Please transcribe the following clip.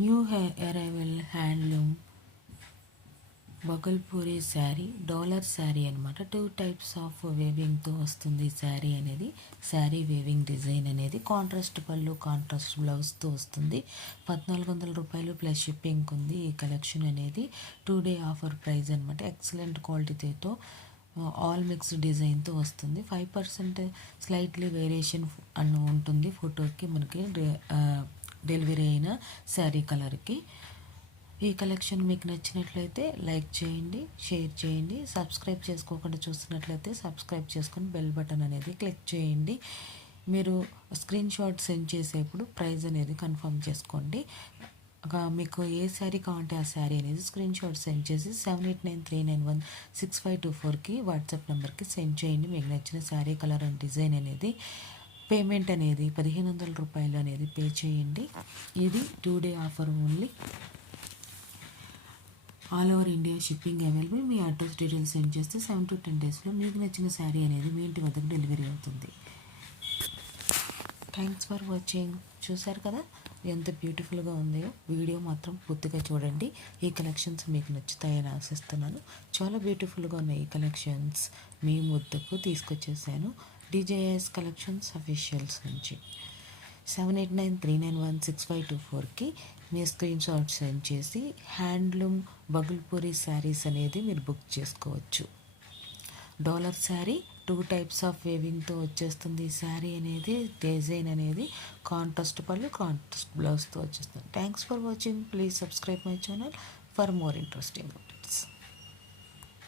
New arrival handloom Bhagalpuri sari, dollar sari అనమాట. 2 types of వేవింగ్తో వస్తుంది శారీ అనేది. శారీ వేవింగ్ డిజైన్ అనేది కాంట్రాస్ట్ పళ్ళు, కాంట్రాస్ట్ బ్లౌజ్తో వస్తుంది. 1400 రూపాయలు ప్లస్ షిప్పింగ్ ఉంది. ఈ కలెక్షన్ అనేది 2 డే ఆఫర్ ప్రైస్ అనమాట. ఎక్సలెంట్ క్వాలిటీతో ఆల్ మిక్స్డ్ డిజైన్తో వస్తుంది. 5% స్లైట్లీ వేరియేషన్ అని ఉంటుంది ఫోటోకి మనకి డెలివరీ అయిన శారీ కలర్కి. ఈ కలెక్షన్ మీకు నచ్చినట్లయితే లైక్ చేయండి, షేర్ చేయండి. సబ్స్క్రైబ్ చేసుకోకుండా చూస్తున్నట్లయితే సబ్స్క్రైబ్ చేసుకొని బెల్ బటన్ అనేది క్లిక్ చేయండి. మీరు స్క్రీన్ షాట్ సెండ్ చేసేప్పుడు ప్రైస్ అనేది కన్ఫర్మ్ చేసుకోండి. మీకు ఏ శారీ కావాలంటే ఆ శారీ అనేది స్క్రీన్ షాట్ సెండ్ చేసి 7893916524కి వాట్సాప్ నెంబర్కి సెండ్ చేయండి. మీకు నచ్చిన శారీ కలర్ అండ్ డిజైన్ అనేది. పేమెంట్ అనేది 1500 రూపాయలు అనేది పే చేయండి. ఇది 2 day offer only. All over India shipping available. మీ అడ్రస్ డీటెయిల్స్ సెండ్ చేస్తే 7 to 10 డేస్లో మీకు నచ్చిన శారీ అనేది మీ ఇంటి వద్దకు డెలివరీ అవుతుంది. Thanks for watching. చూసారు కదా ఎంత బ్యూటిఫుల్గా ఉందో. వీడియో మాత్రం పూర్తిగా చూడండి. ఈ కలెక్షన్స్ మీకు నచ్చుతాయని ఆశిస్తున్నాను. చాలా బ్యూటిఫుల్గా ఉన్నాయి ఈ కలెక్షన్స్. మీ ముద్దకు తీసుకొచ్చేసాను డిజేఎస్ కలెక్షన్స్ అఫీషియల్స్ నుంచి. 7893916524కి మీ స్క్రీన్ షాట్ సెండ్ చేసి హ్యాండ్లూమ్ బగుల్పూరి శారీస్ అనేది మీరు బుక్ చేసుకోవచ్చు. డాలర్ శారీ 2 టైప్స్ ఆఫ్ వేవింగ్తో వచ్చేస్తుంది. శారీ అనేది డిజైన్ అనేది కాంట్రాస్ట్ పళ్ళు, కాంట్రాస్ట్ బ్లౌజ్తో వచ్చేస్తుంది. Thanks for watching. Please subscribe my channel for more interesting.